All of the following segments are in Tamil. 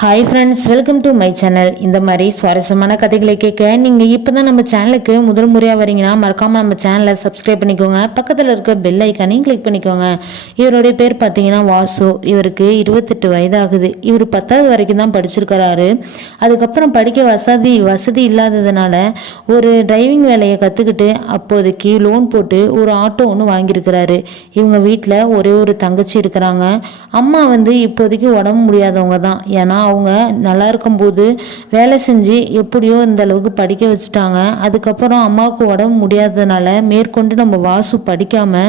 Hi friends, welcome to my channel. இந்த மாதிரி சுவாரஸ்யமான கதைகளை கேட்க நீங்கள் இப்போ தான் நம்ம சேனலுக்கு முதல் முறையாக வரீங்கன்னா மறக்காமல் நம்ம சேனலை சப்ஸ்கிரைப் பண்ணிக்கோங்க. பக்கத்தில் இருக்க பெல் ஐக்கானையும் கிளிக் பண்ணிக்கோங்க. இவருடைய பேர் பார்த்தீங்கன்னா வாசு. இவருக்கு 28 வயது ஆகுது. இவர் 10வது வரைக்கும் தான் படிச்சிருக்கிறாரு. அதுக்கப்புறம் படிக்க வசதி இல்லாததுனால ஒரு டிரைவிங் வேலையை கற்றுக்கிட்டு அப்போதைக்கு லோன் போட்டு ஒரு ஆட்டோ ஒன்று வாங்கியிருக்கிறாரு. இவங்க வீட்டில் ஒரே ஒரு தங்கச்சி இருக்கிறாங்க. அம்மா இப்போதைக்கு உடம்பு முடியாதவங்க தான். ஏன்னா அவங்க நல்லா இருக்கும்போது வேலை செஞ்சு எப்படியோ இந்த அளவுக்கு படிக்க வச்சுட்டாங்க. அதுக்கப்புறம் அம்மாவுக்கு உடம்பு முடியாததுனால மேற்கொண்டு நம்ம வாசு படிக்காம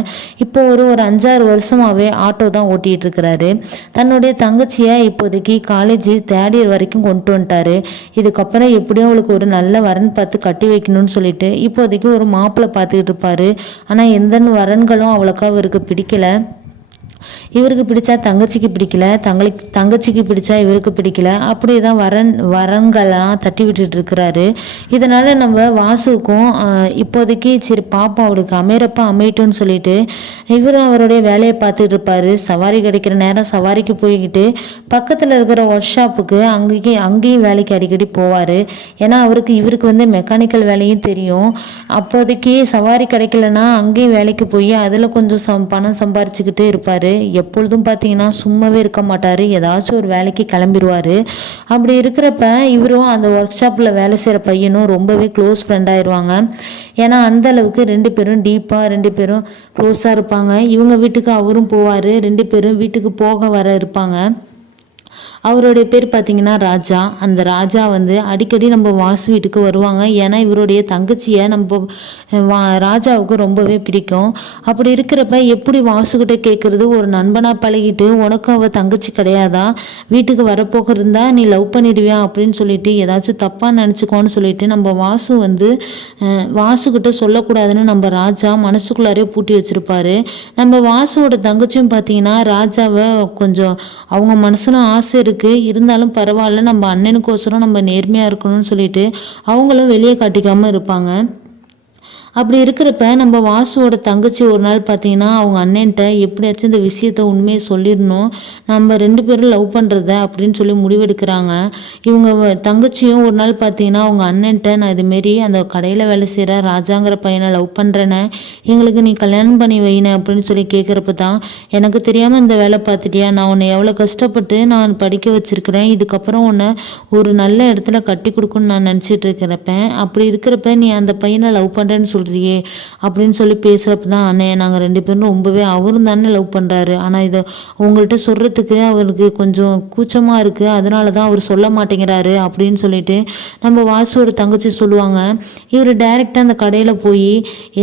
இப்போ ஒரு 5-6 வருஷமாவே ஆட்டோ தான் ஓட்டிட்டு இருக்கிறாரு. தன்னுடைய தங்கச்சியை இப்போதைக்கு காலேஜ் 3rd இயர் வரைக்கும் கொண்டு வந்துட்டாரு. இதுக்கப்புறம் எப்படியும் அவளுக்கு ஒரு நல்ல வரன் பார்த்து கட்டி வைக்கணும்னு சொல்லிட்டு இப்போதைக்கு ஒரு மாப்பிள்ளை பார்த்துக்கிட்டு இருப்பாரு. ஆனால் எந்த வரன்களும் அவளுக்கு அவருக்கு பிடிக்கல. இவருக்கு பிடிச்சா தங்கச்சிக்கு பிடிக்கல, தங்கச்சிக்கு பிடிச்சா இவருக்கு பிடிக்கல. அப்படிதான் வரன்கள்லாம் தட்டி விட்டுட்டு இருக்கிறாரு. இதனால நம்ம வாசுக்கும் இப்போதைக்கு சரி பாப்பா அவளுக்கு அமையறப்ப அமையட்டும்னு சொல்லிட்டு இவரும் அவருடைய வேலையை பார்த்துட்டு இருப்பாரு. சவாரி கிடைக்கிற நேரம் சவாரிக்கு போய்கிட்டு பக்கத்தில் இருக்கிற ஒர்க் ஷாப்புக்கு அங்கேயும் வேலைக்கு அடிக்கடி போவார். ஏன்னா இவருக்கு மெக்கானிக்கல் வேலையும் தெரியும். அப்போதைக்கு சவாரி கிடைக்கலன்னா அங்கேயும் வேலைக்கு போய் அதில் கொஞ்சம் பணம் சம்பாரிச்சுக்கிட்டு இருப்பார். எப்பொழுதும் பார்த்தீங்கன்னா சும்மாவே இருக்க மாட்டார். ஏதாச்சும் ஒரு வேலைக்கு கிளம்பிடுவார். அப்படி இருக்கிறப்ப இவரும் அந்த ஒர்க் ஷாப்பில் வேலை செய்கிற பையனும் ரொம்பவே க்ளோஸ் ஃப்ரெண்ட் ஆயிடுவாங்க. ஏன்னா அந்த அளவுக்கு 2 பேரும் டீப்பாக 2 பேரும் க்ளோஸாக இருப்பாங்க. இவங்க வீட்டுக்கு அவரும் போவார். 2 பேரும் வீட்டுக்கு போக வர இருப்பாங்க. அவருடைய பேர் பார்த்தீங்கன்னா ராஜா. அந்த ராஜா அடிக்கடி நம்ம வாசு வீட்டுக்கு வருவாங்க. ஏன்னா இவருடைய தங்கச்சியை நம்ம ராஜாவுக்கு ரொம்பவே பிடிக்கும். அப்படி இருக்கிறப்ப எப்படி வாசுகிட்ட கேட்குறது, ஒரு நண்பனாக பழகிட்டு உனக்கு அவள் தங்கச்சி கிடையாதா, வீட்டுக்கு வரப்போக இருந்தா நீ லவ் பண்ணிடுவியா அப்படின்னு சொல்லிட்டு ஏதாச்சும் தப்பாக நினச்சிக்கோன்னு சொல்லிட்டு நம்ம வாசுகிட்ட சொல்லக்கூடாதுன்னு நம்ம ராஜா மனசுக்குள்ளாரே பூட்டி வச்சிருப்பாரு. நம்ம வாசுவோட தங்கச்சியும் பார்த்தீங்கன்னா ராஜாவை கொஞ்சம் அவங்க மனசுல ஆசை இருக்கு, இருந்தாலும் பரவாயில்ல நம்ம அண்ணனுக்கோசரம் நம்ம நேர்மையா இருக்கணும்னு சொல்லிட்டு அவங்களும் வெளியே காட்டிக்காம இருப்பாங்க. அப்படி இருக்கிறப்ப நம்ம வாசுவோட தங்கச்சி ஒரு நாள் பார்த்தீங்கன்னா அவங்க அண்ணன்ட்ட எப்படியாச்சும் இந்த விஷயத்த உண்மையை சொல்லிடணும், நம்ம 2 பேரும் லவ் பண்ணுறத அப்படின்னு சொல்லி முடிவெடுக்கிறாங்க. இவங்க தங்கச்சியும் ஒரு நாள் பார்த்தீங்கன்னா அவங்க அண்ணன்ட்ட நான் இதுமாரி அந்த கடையில் வேலை செய்கிற ராஜாங்கிற பையனை லவ் பண்ணுறேன்னு, எங்களுக்கு நீ கல்யாணம் பண்ணி வைன அப்படின்னு சொல்லி கேட்குறப்ப தான் எனக்கு தெரியாமல் இந்த வேலை பார்த்துட்டியா, நான் உன்னை எவ்வளோ கஷ்டப்பட்டு நான் படிக்க வச்சிருக்கிறேன், இதுக்கப்புறம் உன்னை ஒரு நல்ல இடத்துல கட்டி கொடுக்கணும்னு நான் நினச்சிட்டு இருக்கிறப்பேன். அப்படி இருக்கிறப்ப நீ அந்த பையனை லவ் பண்ணுறேன்னு சொல்றியே அப்படின்னு சொல்லி பேசுறப்ப தான் அண்ணே நாங்கள் 2 பேரும் ரொம்பவே அவரும் தானே லவ் பண்ணுறாரு, ஆனால் இதை உங்கள்கிட்ட சொல்கிறதுக்கு அவருக்கு கொஞ்சம் கூச்சமாக இருக்குது, அதனால தான் அவர் சொல்ல மாட்டேங்கிறாரு அப்படின்னு சொல்லிட்டு நம்ம வாசுவோட தங்கச்சி சொல்லுவாங்க. இவர் டைரெக்டாக அந்த கடையில் போய்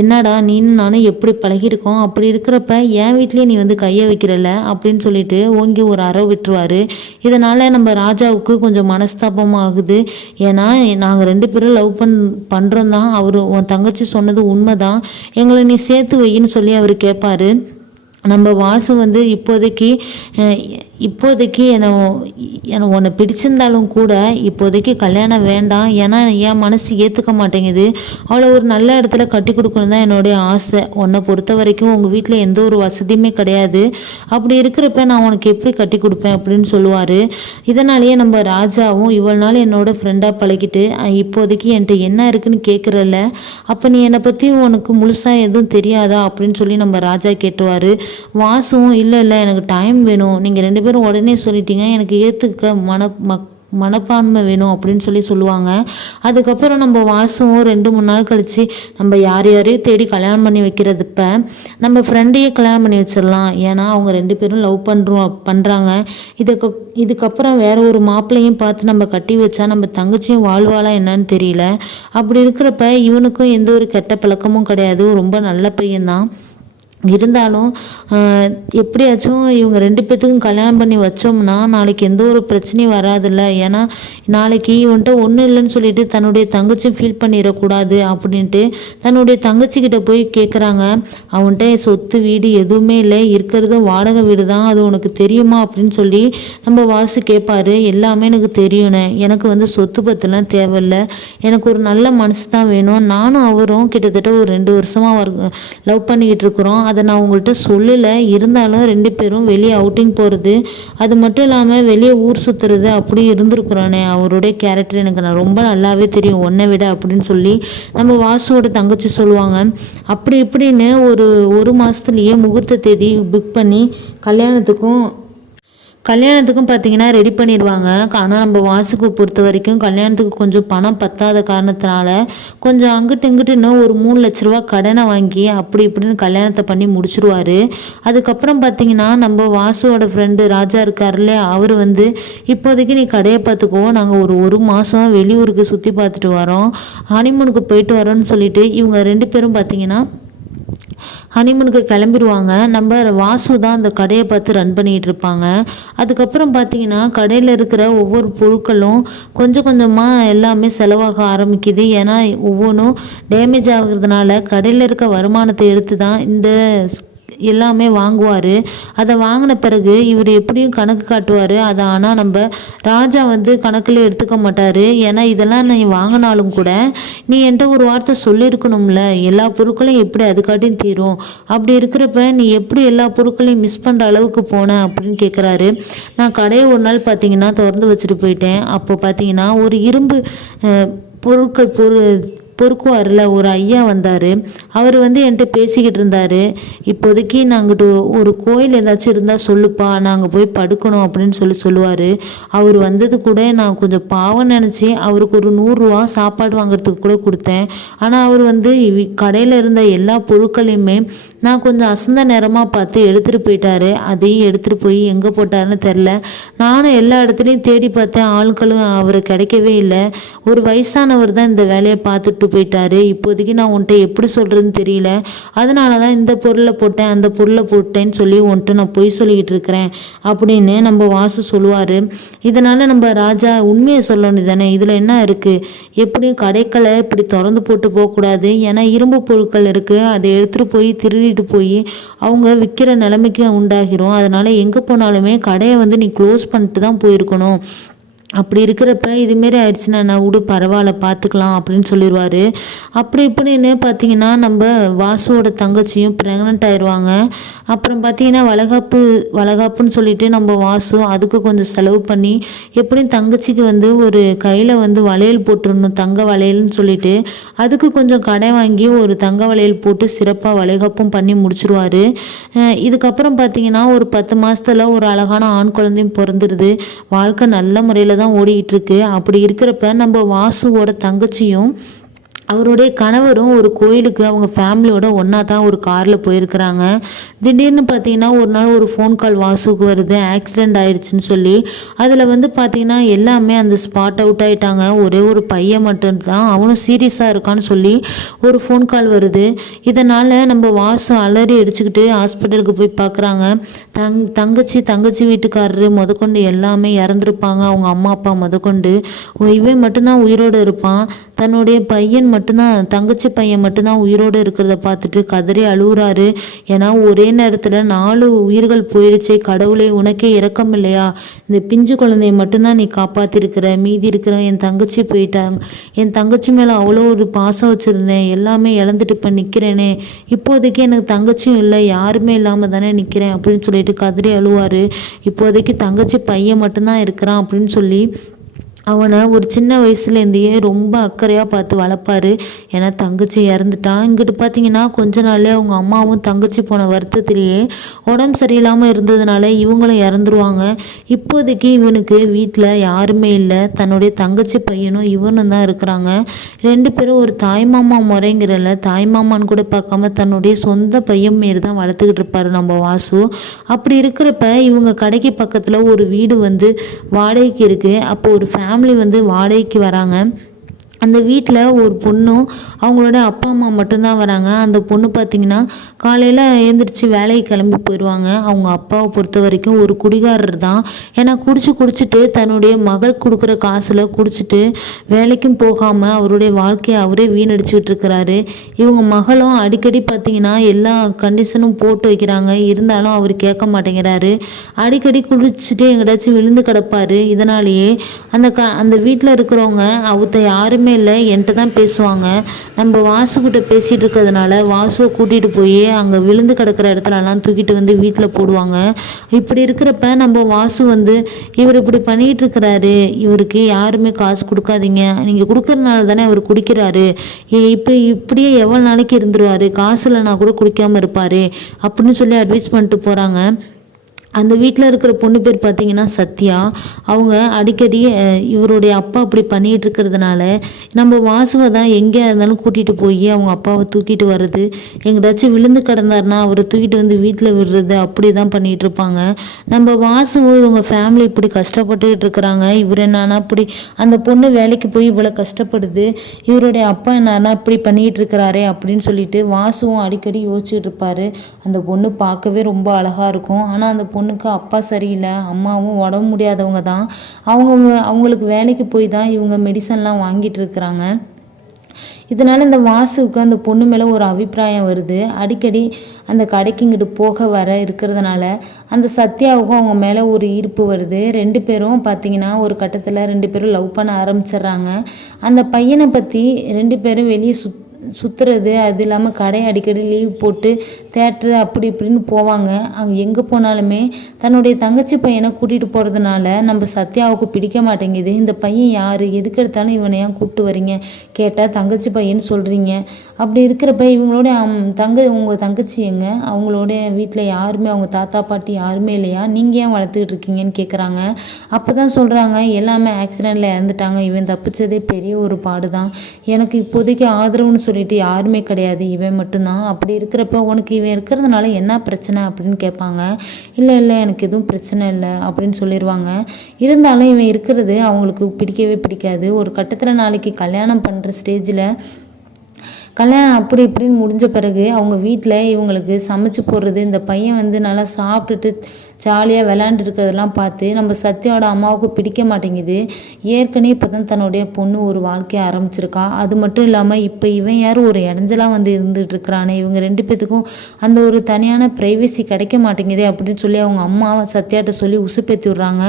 என்னடா நீனும் நானும் எப்படி பழகிருக்கோம், அப்படி இருக்கிறப்ப என் வீட்லேயே நீ கையை வைக்கிறல அப்படின்னு சொல்லிட்டு ஓங்கி ஒரு அறை விட்டுருவாரு. இதனால் நம்ம ராஜாவுக்கு கொஞ்சம் மனஸ்தாபமாக ஆகுது. ஏன்னா நாங்கள் 2 பேரும் லவ் பண்ணுறோம் தான், அவர் உன் தங்கச்சி சொன்னது உண்மைதான், எங்களை நீ சேர்த்து வையின்னு சொல்லி அவர் கேட்பாரு. நம்ம வாசு இப்போதைக்கு என்னை உன்னை பிடிச்சிருந்தாலும் கூட இப்போதைக்கு கல்யாணம் வேண்டாம், ஏன்னா என் மனசு ஏற்றுக்க மாட்டேங்குது, அவளை ஒரு நல்ல இடத்துல கட்டி கொடுக்கணும் தான் என்னுடைய ஆசை, உன்னை பொறுத்த வரைக்கும் உங்கள் வீட்டில் எந்த ஒரு வசதியுமே கிடையாது, அப்படி இருக்கிறப்ப நான் உனக்கு எப்படி கட்டி கொடுப்பேன் அப்படின்னு சொல்லுவார். இதனாலேயே நம்ம ராஜாவும் இவ்வளோ நாள் என்னோட ஃப்ரெண்டாக பழகிட்டு இப்போதைக்கு என்கிட்ட என்ன இருக்குன்னு கேட்குறல்ல, அப்போ நீ என்னை பற்றி உனக்கு முழுசாக எதுவும் தெரியாதா அப்படின்னு சொல்லி நம்ம ராஜா கேட்டுவார். வாசுவும் இல்லை எனக்கு டைம் வேணும், நீங்கள் 2 பேரும் உடனே சொல்லிட்டீங்க, எனக்கு ஏற்றுக்க மனப்பான்மை வேணும் அப்படின்னு சொல்லுவாங்க. அதுக்கப்புறம் நம்ம வாசுவும் 2-3 நாள் கழிச்சு நம்ம யாரையும் தேடி கல்யாணம் பண்ணி வைக்கிறதுப்ப நம்ம ஃப்ரெண்டையே கல்யாணம் பண்ணி வச்சிடலாம், ஏன்னா அவங்க 2 பேரும் லவ் பண்ணுறாங்க, இதுக்கப்புறம் வேற ஒரு மாப்பிள்ளையும் பார்த்து நம்ம கட்டி வச்சா நம்ம தங்கச்சியும் வாழ்வாளா என்னன்னு தெரியல. அப்படி இருக்கிறப்ப இவனுக்கும் எந்த ஒரு கெட்ட பழக்கமும் கிடையாது, ரொம்ப நல்ல பையன்தான். இருந்தாலும் எப்படியாச்சும் இவங்க 2 பேத்துக்கும் கல்யாணம் பண்ணி வச்சோம்னா நாளைக்கு எந்த ஒரு பிரச்சனையும் வராதுல்ல, ஏன்னா நாளைக்கு இவன்கிட்ட ஒன்றும் இல்லைன்னு சொல்லிட்டு தன்னுடைய தங்கச்சி ஃபீல் பண்ணிடக்கூடாது அப்படின்ட்டு தன்னுடைய தங்கச்சிக்கிட்ட போய் கேட்குறாங்க. அவன்கிட்ட சொத்து வீடு எதுவுமே இல்லை, இருக்கிறதும் வாடகை வீடு தான், அது உனக்கு தெரியுமா அப்படின்னு சொல்லி நம்ம வாசு கேட்பாரு. எல்லாமே எனக்கு தெரியும்னே, எனக்கு சொத்து பத்தெல்லாம் தேவையில்லை, எனக்கு ஒரு நல்ல மனசு தான் வேணும், நானும் அவரும் கிட்டத்தட்ட ஒரு 2 வருஷமாக லவ் பண்ணிக்கிட்டு இருக்கிறோம், அதை நான் உங்கள்கிட்ட சொல்லலை, இருந்தாலும் 2 பேரும் வெளியே அவுட்டிங் போகிறது, அது மட்டும் இல்லாமல் வெளியே ஊர் சுற்றுறது அப்படி இருந்திருக்குறானே, அவருடைய கேரக்டர் எனக்கு நான் ரொம்ப நல்லாவே தெரியும் உன்னை விட அப்படின்னு சொல்லி நம்ம வாசுவோட தங்கச்சி சொல்லுவாங்க. அப்படி இப்படின்னு ஒரு மாதத்துலேயே முகூர்த்த தேதி புக் பண்ணி கல்யாணத்துக்கும் பார்த்தீங்கன்னா ரெடி பண்ணிடுவாங்க. ஆனால் நம்ம வாசுக்கு பொறுத்த வரைக்கும் கல்யாணத்துக்கு கொஞ்சம் பணம் பத்தாத காரணத்தினால கொஞ்சம் அங்கிட்டு இங்கிட்டு இன்னும் ஒரு 3 லட்ச ரூபா கடனை வாங்கி அப்படி இப்படின்னு கல்யாணத்தை பண்ணி முடிச்சிருவாரு. அதுக்கப்புறம் பார்த்தீங்கன்னா நம்ம வாசுவோட ஃப்ரெண்டு ராஜா இருக்காருல்ல, அவர் வந்து இப்போதைக்கு நீ கடையை பார்த்துக்கோ, நாங்கள் ஒரு மாதம் வெளியூருக்கு சுற்றி பார்த்துட்டு வரோம், ஹனிமூனுக்கு போயிட்டு வரோன்னு சொல்லிட்டு இவங்க 2 பேரும் பார்த்தீங்கன்னா ஹனிமூனுக்கு கிளம்பிடுவாங்க. நம்ம வாசு தான் அந்த கடையை பார்த்து ரன் பண்ணிகிட்டு இருப்பாங்க. அதுக்கப்புறம் பார்த்தீங்கன்னா கடையில் இருக்கிற ஒவ்வொரு பொருட்களும் கொஞ்சம் கொஞ்சமாக எல்லாமே செலவாக ஆரம்பிக்குது. ஏன்னா ஒவ்வொன்றும் டேமேஜ் ஆகுறதுனால கடையில் இருக்க வருமானத்தை எடுத்து தான் இந்த எல்லாமே வாங்குவார். அதை வாங்கின பிறகு இவர் எப்படியும் கணக்கு காட்டுவார். அதை ஆனால் நம்ம ராஜா வந்து கணக்கில் எடுத்துக்க மாட்டார். ஏன்னா இதெல்லாம் நீ வாங்கினாலும் கூட நீ என்கிட்ட ஒரு வார்த்தை சொல்லியிருக்கணும்ல, எல்லா பொருட்களையும் எப்படி அதுக்காட்டியும் தீரும், அப்படி இருக்கிறப்ப நீ எப்படி எல்லா பொருட்களையும் மிஸ் பண்ணுற அளவுக்கு போன அப்படின்னு கேட்குறாரு. நான் கடையை ஒரு நாள் பார்த்தீங்கன்னா திறந்து வச்சுட்டு போயிட்டேன். அப்போ பார்த்தீங்கன்னா ஒரு இரும்பு பொறுக்குவார்ல ஒரு ஐயா வந்தார். அவர் வந்து என்கிட்ட பேசிக்கிட்டு இருந்தார். இப்போதைக்கு நாங்கிட்ட ஒரு கோயில் ஏதாச்சும் இருந்தால் சொல்லுப்பா, நாங்கள் போய் படுக்கணும் அப்படின்னு சொல்லுவார். அவர் வந்தது கூட நான் கொஞ்சம் பாவம் நினச்சி அவருக்கு ஒரு 100 ரூபா சாப்பாடு வாங்குறதுக்கு கூட கொடுத்தேன். ஆனால் அவர் வந்து கடையில் இருந்த எல்லா பொருட்களையுமே நான் கொஞ்சம் அசந்த நேரமாக பார்த்து எடுத்துகிட்டு போயிட்டாரு. அதையும் எடுத்துகிட்டு போய் எங்கே போட்டாருன்னு தெரில. நானும் எல்லா இடத்துலையும் தேடி பார்த்தேன், ஆட்களும் அவர் கிடைக்கவே இல்லை. ஒரு வயசானவர் தான் இந்த வேலையை பார்த்துட்டு போயிட்டாரு. இப்போதைக்கு நான் உன்கிட்ட எப்படி சொல்கிறதுன்னு தெரியல, அதனால தான் இந்த பொருளை போட்டேன் அந்த பொருளை போட்டேன்னு சொல்லி உன்கிட்ட நான் பொய் சொல்லிக்கிட்டு இருக்கிறேன் அப்படின்னு நம்ம வாசு சொல்லுவார். இதனால் நம்ம ராஜா உண்மையை சொல்லணும் தானே, இதில் என்ன இருக்குது, எப்படியும் கடைக்களை இப்படி திறந்து போட்டு போகக்கூடாது, ஏன்னா இரும்பு பொருட்கள் இருக்குது, அதை எடுத்துகிட்டு போய் திருடிட்டு போய் அவங்க விற்கிற நிலைமைக்கு உண்டாகிரும். அதனால எங்கே போனாலுமே கடையை வந்து நீ க்ளோஸ் பண்ணிட்டு தான் போயிருக்கணும். அப்படி இருக்கிறப்ப இதுமாரி ஆயிடுச்சுன்னா நான் விடு பரவாயில்ல பார்த்துக்கலாம் அப்படின்னு சொல்லிடுவார். அப்படி இப்படின்னு பார்த்தீங்கன்னா நம்ம வாசுவோட தங்கச்சியும் ப்ரெக்னென்ட் ஆயிடுவாங்க. அப்புறம் பார்த்தீங்கன்னா வளகாப்புன்னு சொல்லிட்டு நம்ம வாசு அதுக்கு கொஞ்சம் செலவு பண்ணி எப்படியும் தங்கச்சிக்கு வந்து ஒரு கையில் வந்து வளையல் போட்டுடணும், தங்க வளையல்னு சொல்லிட்டு அதுக்கு கொஞ்சம் கடை வாங்கி ஒரு தங்க வளையல் போட்டு சிறப்பாக வளைகாப்பும் பண்ணி முடிச்சிருவார். இதுக்கப்புறம் பார்த்தீங்கன்னா ஒரு 10 மாதத்தில் ஒரு அழகான ஆண் குழந்தையும் பிறந்துடுது. வாழ்க்கை நல்ல முறையில் தான் ஓடிட்டு இருக்கு. அப்படி இருக்கிறப்ப நம்ம வாசுவோட தங்கச்சியும் அவருடைய கணவரும் ஒரு கோயிலுக்கு அவங்க ஃபேமிலியோட ஒன்றா தான் ஒரு காரில் போயிருக்கிறாங்க. திடீர்னு பார்த்தீங்கன்னா ஒரு நாள் ஒரு ஃபோன் கால் வாசுக்கு வருது, ஆக்சிடெண்ட் ஆயிடுச்சுன்னு சொல்லி. அதில் வந்து பார்த்தீங்கன்னா எல்லாமே அந்த ஸ்பாட் அவுட் ஆகிட்டாங்க. ஒரே ஒரு பையன் மட்டும்தான் அவனும் சீரியஸாக இருக்கான்னு சொல்லி ஒரு ஃபோன் கால் வருது. இதனால் நம்ம வாசு அலறி அடிச்சுக்கிட்டு ஹாஸ்பிட்டலுக்கு போய் பார்க்குறாங்க. தங்கச்சி வீட்டுக்காரரு முதற்கொண்டு எல்லாமே இறந்துருப்பாங்க, அவங்க அம்மா அப்பா முதற்கொண்டு. இவன் மட்டும்தான் உயிரோடு இருப்பான். தன்னுடைய பையன் மட்டும்தான், தங்கச்சி பையன் மட்டும்தான் உயிரோடு இருக்கிறத பார்த்துட்டு கதறி அழுகுறாரு. ஏன்னா ஒரே நேரத்தில் 4 உயிர்கள் போயிடுச்சே, கடவுளே உனக்கே இரக்கம் இல்லையா, இந்த பிஞ்சு குழந்தைய மட்டும்தான் நீ காப்பாற்றிருக்கிற, மீதி இருக்கிற என் தங்கச்சி போயிட்டாங்க, என் தங்கச்சி மேலே அவ்வளோ ஒரு பாசம் வச்சுருந்தேன், எல்லாமே இழந்துட்டு இப்போ நிற்கிறேனே, இப்போதைக்கு எனக்கு தங்கச்சியும் இல்லை, யாருமே இல்லாமல் தானே நிற்கிறேன் அப்படின்னு சொல்லிட்டு கதறி அழுவார். இப்போதைக்கு தங்கச்சி பையன் மட்டும்தான் இருக்கிறான் அப்படின்னு சொல்லி அவனை ஒரு சின்ன வயசுலேருந்தே ரொம்ப அக்கறையாக பார்த்து வளர்ப்பார். ஏன்னா தங்கச்சி இறந்துட்டான். இங்கிட்டு பார்த்தீங்கன்னா கொஞ்ச நாள்லேயே அவங்க அம்மாவும் தங்கச்சி போன வருத்தத்திலேயே உடம்பு சரியில்லாமல் இருந்ததுனால இவங்களும் இறந்துருவாங்க. இப்போதைக்கு இவனுக்கு வீட்டில் யாருமே இல்லை, தன்னுடைய தங்கச்சி பையனும் இவனும் தான் இருக்கிறாங்க. 2 பேரும் ஒரு தாய்மாமா முறைங்கிறல தாய்மாமான்னு கூட பார்க்காம தன்னுடைய சொந்த பையன் மாரி தான் வளர்த்துக்கிட்டு இருப்பார் நம்ம வாசு. அப்படி இருக்கிறப்ப இவங்க கடைக்கு பக்கத்தில் ஒரு வீடு வந்து வாடகைக்கு இருக்குது. அப்போ ஒரு ஃபேமிலி வந்து வாடகைக்கு வராங்க. அந்த வீட்டில் ஒரு பொண்ணும் அவங்களோட அப்பா அம்மா மட்டும்தான் வராங்க. அந்த பொண்ணு பார்த்திங்கன்னா காலையில் எழுந்திரிச்சு வேலைக்கு கிளம்பி போயிடுவாங்க. அவங்க அப்பாவை பொறுத்த வரைக்கும் ஒரு குடிகாரர் தான். ஏன்னா குடிச்சிட்டு தன்னுடைய மகள் கொடுக்குற காசில் குடிச்சிட்டு வேலைக்கும் போகாமல் அவருடைய வாழ்க்கையை அவரே வீணடிச்சுக்கிட்டு இருக்கிறாரு. இவங்க மகளும் அடிக்கடி பார்த்திங்கன்னா எல்லா கண்டிஷனும் போட்டு வைக்கிறாங்க, இருந்தாலும் அவர் கேட்க மாட்டேங்கிறாரு. அடிக்கடி குடிச்சிட்டு எங்கேயாச்சும் விழுந்து கிடப்பார். இதனாலேயே அந்த வீட்டில் இருக்கிறவங்க அவத்த யாருமே இல்லை என்கிட்ட தான் பேசுவாங்க. நம்ம வாசுக்கிட்ட பேசிகிட்டு இருக்கிறதுனால வாசுவை கூட்டிகிட்டு போய் அங்கே விழுந்து கிடக்கிற இடத்துலலாம் தூக்கிட்டு வந்து வீட்டில் போடுவாங்க. இப்படி இருக்கிறப்ப நம்ம வாசு வந்து இவர் இப்படி பண்ணிகிட்டு இருக்கிறாரு, இவருக்கு யாருமே காசு கொடுக்காதீங்க, நீங்கள் கொடுக்கறதுனால தானே அவர் குடிக்கிறாரு, இப்படியே எவ்வளோ நாளைக்கு இருந்துருவாரு, காசு இல்லைனா கூட குடிக்காமல் இருப்பார் அப்படின்னு சொல்லி அட்வைஸ் பண்ணிட்டு போகிறாங்க. அந்த வீட்டில் இருக்கிற பொண்ணு பேர் பார்த்தீங்கன்னா சத்யா. அவங்க அடிக்கடி இவருடைய அப்பா அப்படி பண்ணிகிட்டு இருக்கிறதுனால நம்ம வாசுவை தான் எங்கேயா இருந்தாலும் கூட்டிகிட்டு போய் அவங்க அப்பாவை தூக்கிட்டு வர்றது, எங்கேயாச்சும் விழுந்து கிடந்தாருன்னா அவரை தூக்கிட்டு வந்து வீட்டில் விடுறது, அப்படி தான் பண்ணிகிட்டு இருப்பாங்க. நம்ம வாசுவை இவங்க ஃபேமிலி இப்படி கஷ்டப்பட்டுக்கிட்டு இருக்கிறாங்க. இவர் என்னன்னா இப்படி அந்த பொண்ணு வேலைக்கு போய் இவ்வளோ கஷ்டப்படுது, இவருடைய அப்பா என்னன்னா இப்படி பண்ணிகிட்டு இருக்கிறாரே அப்படின்னு சொல்லிட்டு வாசுவும் அடிக்கடி யோசிச்சுட்டு இருப்பார். அந்த பொண்ணு பார்க்கவே ரொம்ப அழகாக இருக்கும். ஆனால் அந்த பொண்ணுக்கு அப்பா சரியில்லை, அம்மாவும் உடம்பு முடியாதவங்க தான். அவங்களுக்கு வேலைக்கு போய் தான் இவங்க மெடிசன்லாம் வாங்கிட்டு இருக்கிறாங்க. இதனால் இந்த வாசுவுக்கு அந்த பொண்ணு மேலே ஒரு அபிப்பிராயம் வருது. அடிக்கடி அந்த கடைக்கு இங்கிட்டு போக வர இருக்கிறதுனால அந்த சத்யாவுக்கும் அவங்க மேலே ஒரு ஈர்ப்பு வருது. 2 பேரும் பார்த்திங்கன்னா ஒரு கட்டத்தில் 2 பேரும் லவ் பண்ண ஆரம்பிச்சிடுறாங்க. அந்த பையனை பற்றி 2 பேரும் வெளியே சுற்றுறது, அது இல்லாமல் கடை அடிக்கடி லீவ் போட்டு தேட்ரு அப்படி இப்படின்னு போவாங்க. அங்கே எங்கே போனாலுமே தன்னுடைய தங்கச்சி பையனை கூட்டிகிட்டு போகிறதுனால நம்ம சத்யாவுக்கு பிடிக்க மாட்டேங்குது. இந்த பையன் யார், எதுக்கு எடுத்தாலும் இவனை ஏன் கூப்பிட்டு வரீங்க, கேட்டால் தங்கச்சி பையன்னு சொல்கிறீங்க, அப்படி இருக்கிறப்ப இவங்களோட உங்கள் தங்கச்சி எங்க, அவங்களோட வீட்டில் யாருமே அவங்க தாத்தா பாட்டி யாருமே இல்லையா, நீங்கள் ஏன் வளர்த்துக்கிட்டு இருக்கீங்கன்னு கேட்குறாங்க. அப்போ தான் சொல்கிறாங்க எல்லாமே ஆக்சிடெண்ட்டில் இறந்துட்டாங்க, இவன் தப்பிச்சதே பெரிய ஒரு பாடு தான், எனக்கு இப்போதைக்கு ஆதரவுன்னு சொல்லிட்டு யாருமே கிடையாது, இவன் மட்டும்தான். அப்படி இருக்கிறப்ப உனக்கு இவன் இருக்கிறதுனால என்ன பிரச்சனை அப்படின்னு கேட்பாங்க. இல்லை எனக்கு எதுவும் பிரச்சனை இல்லை அப்படின்னு சொல்லிடுவாங்க. இருந்தாலும் இவன் இருக்கிறது அவங்களுக்கு பிடிக்கவே பிடிக்காது. ஒரு கட்டத்தில் நாளைக்கு கல்யாணம் பண்ணுற ஸ்டேஜில் கல்யாணம் அப்படி இப்படின்னு முடிஞ்ச பிறகு அவங்க வீட்டில் இவங்களுக்கு சமைச்சு போடுறது, இந்த பையன் வந்து நல்லா சாப்பிட்டுட்டு ஜாலியாக விளாண்டு இருக்கிறதெல்லாம் பார்த்து நம்ம சத்யாவோட அம்மாவுக்கு பிடிக்க மாட்டேங்குது. ஏற்கனவே இப்போ தான் தன்னுடைய பொண்ணு ஒரு வாழ்க்கையை ஆரம்பிச்சிருக்கா. அது மட்டும் இல்லாமல் இப்போ இவன் யாரும் ஒரு இடைஞ்சலாக வந்து இருந்துகிட்டு இருக்கிறானே, இவங்க 2 பேத்துக்கும் அந்த ஒரு தனியான ப்ரைவசி கிடைக்க மாட்டேங்குது அப்படின்னு சொல்லி அவங்க அம்மா சத்யாட்ட சொல்லி உசுப்பேற்றி விட்றாங்க.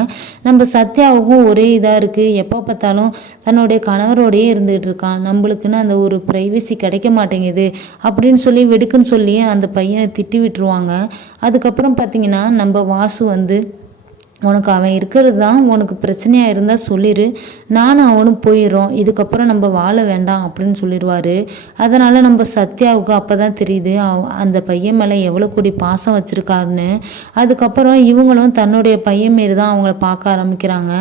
நம்ம சத்யாவுக்கும் ஒரே இதாக இருக்குது, எப்போ பார்த்தாலும் தன்னுடைய கணவரோடையே இருந்துகிட்டு இருக்கான், நம்மளுக்குன்னு அந்த ஒரு ப்ரைவசி கிடைக்க மாட்டேங்குது அப்படின்னு சொல்லி வெடுக்குன்னு சொல்லி அந்த பையனை திட்டி விட்டுருவாங்க. அதுக்கப்புறம் பார்த்திங்கன்னா நம்ம வாசு வந்து உனக்கு அவன் இருக்கிறது தான் உனக்கு பிரச்சனையாக இருந்தால் சொல்லிடு, நானும் அவனும் போயிடுறோம், இதுக்கப்புறம் நம்ம வாழ வேண்டாம் அப்படின்னு சொல்லிடுவார். அதனால் நம்ம சத்யாவுக்கு அப்போ தான் தெரியுது அந்த பையன் மேலே எவ்வளோ கூடி பாசம் வச்சுருக்காருன்னு. அதுக்கப்புறம் இவங்களும் தன்னுடைய பையன் மாரி தான் அவங்கள பார்க்க ஆரம்பிக்கிறாங்க.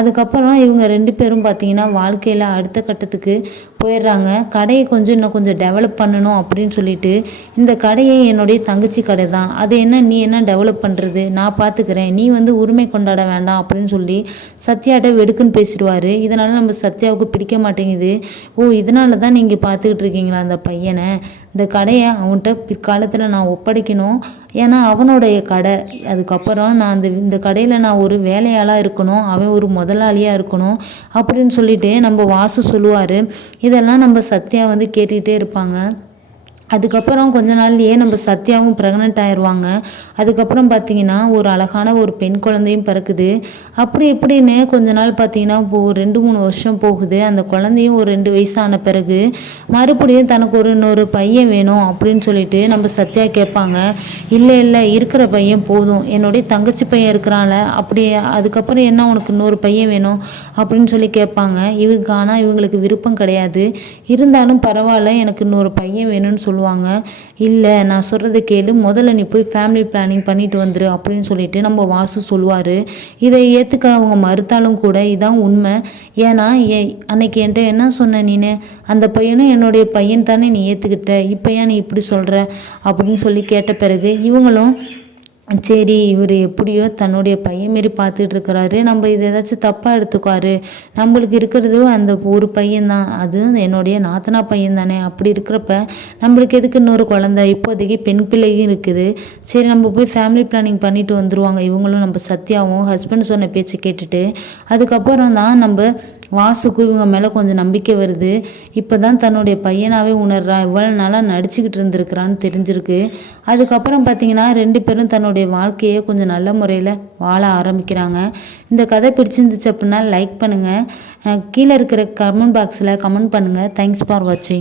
அதுக்கப்புறம் இவங்க 2 பேரும் பார்த்திங்கன்னா வாழ்க்கையில் அடுத்த கட்டத்துக்கு போயிடுறாங்க. கடையை இன்னும் கொஞ்சம் டெவலப் பண்ணணும் அப்படின்னு சொல்லிட்டு, இந்த கடையை என்னுடைய தங்கச்சி கடை தான், அது என்ன நீ என்ன டெவலப் பண்ணுறது, நான் பார்த்துக்கிறேன், நீ வந்து உரிமை கொண்டாட வேண்டாம் அப்படின்னு சொல்லி சத்யாட்ட வெடுக்குன்னு பேசிடுவார். இதனால் நம்ம சத்யாவுக்கு பிடிக்க மாட்டேங்குது. இதனால தான் நீங்கள் பார்த்துக்கிட்டு இருக்கீங்களா அந்த பையனை, இந்த கடையை அவன்கிட்ட பிற்காலத்தில் நான் ஒப்படைக்கணும், ஏன்னா அவனுடைய கடை, அதுக்கப்புறம் நான் இந்த கடையில் நான் ஒரு வேலையாளாக இருக்கணும், அவன் ஒரு முதலாளியாக இருக்கணும் அப்படின்னு சொல்லிட்டு நம்ம வாசு சொல்லுவார். இதெல்லாம் நம்ம சத்யா வந்து கேட்டுக்கிட்டே இருப்பாங்க. அதுக்கப்புறம் கொஞ்ச நாள்லேயே நம்ம சத்யாவும் ப்ரெக்னென்ட் ஆயிடுவாங்க. அதுக்கப்புறம் பார்த்திங்கன்னா ஒரு அழகான ஒரு பெண் குழந்தையும் பிறக்குது. அப்படி இப்படின்னு கொஞ்ச நாள் பார்த்திங்கன்னா ஒரு 2-3 வருஷம் போகுது. அந்த குழந்தையும் ஒரு 2 வயசான பிறகு மறுபடியும் தனக்கு இன்னொரு பையன் வேணும் அப்படின்னு சொல்லிட்டு நம்ம சத்யா கேட்பாங்க. இல்லை இருக்கிற பையன் போதும், என்னுடைய தங்கச்சி பையன் இருக்கிறான்ல, அப்படி அதுக்கப்புறம் என்ன உனக்கு இன்னொரு பையன் வேணும் அப்படின்னு சொல்லி கேட்பாங்க. ஆனால் இவங்களுக்கு விருப்பம் கிடையாது. இருந்தாலும் பரவாயில்ல, எனக்கு இன்னொரு பையன் வேணும்னு சொல்லுவாங்க. இல்லை நான் சொல்கிறத கேளு, முதல்ல நீ போய் ஃபேமிலி பிளானிங் பண்ணிட்டு வந்துரு அப்படின்னு சொல்லிட்டு நம்ம வாசு சொல்லுவார். இதை ஏற்றுக்க அவங்க மறுத்தாலும் கூட இதான் உண்மை. ஏன்னா அன்னைக்கு என்கிட்ட என்ன சொன்ன நீனு, அந்த பையனும் என்னுடைய பையன் தானே நீ ஏற்றுக்கிட்ட, இப்போ ஏன் நீ இப்படி சொல்கிற அப்படின்னு சொல்லி கேட்ட பிறகு இவங்களும் சரி இவர் எப்படியோ தன்னுடைய பையன் மாரி பார்த்துட்டு இருக்கிறாரு, நம்ம இதை ஏதாச்சும் தப்பாக எடுத்துக்குவார், நம்மளுக்கு இருக்கிறது அந்த ஒரு பையன்தான், அது என்னுடைய நாத்தனா பையன் தானே, அப்படி இருக்கிறப்ப நம்மளுக்கு எதுக்கு இன்னொரு குழந்தை, இப்போதைக்கு பெண் பிள்ளையும் இருக்குது, சரி நம்ம போய் ஃபேமிலி பிளானிங் பண்ணிட்டு வந்துடுவாங்க. இவங்களும் நம்ம சத்யாவும் ஹஸ்பண்ட் சொன்ன பேச்சை கேட்டுட்டு அதுக்கப்புறம் தான் நம்ம வாசுக்கு இவங்க மேலே கொஞ்சம் நம்பிக்கை வருது. இப்போ தான் தன்னுடைய பையனாகவே உணர்றா. இவ்வளோ நாளாக நடிச்சுக்கிட்டு இருந்திருக்கிறான்னு தெரிஞ்சிருக்கு. அதுக்கப்புறம் பார்த்தீங்கன்னா 2 பேரும் தன்னுடைய வாழ்க்கையை கொஞ்சம் நல்ல முறையில் வாழ ஆரம்பிக்கிறாங்க. இந்த கதை பிடிச்சிருந்துச்சு அப்படின்னா லைக் பண்ணுங்கள். கீழே இருக்கிற கமெண்ட் பாக்ஸில் கமெண்ட் பண்ணுங்கள். தேங்க்ஸ் ஃபார் வாட்சிங்.